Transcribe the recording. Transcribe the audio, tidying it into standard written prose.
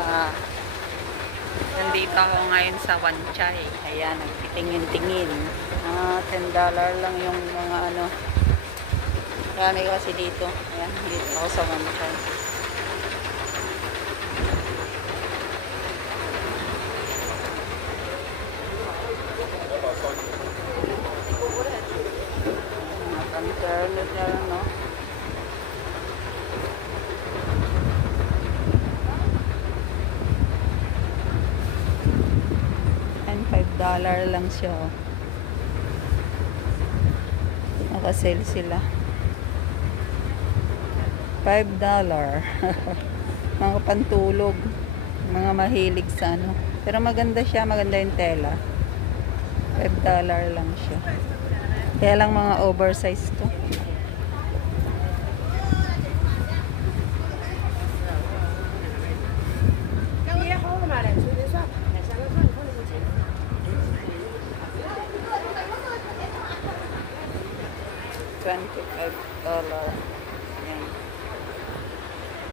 Ah, nandito ako ngayon sa Wanchay. Ayan, nagtitingin-tingin. $10 lang yung mga ano. Marami kasi dito. Ayan, dito ako sa Wanchay. Mga panterno dyan, no? And $5 lang siya, oh. Naka-sale sila. $5. Mga pantulog. Mga mahilig sa ano. Pero maganda siya. Maganda yung tela. $5 lang siya. Kaya lang mga oversize to. $25.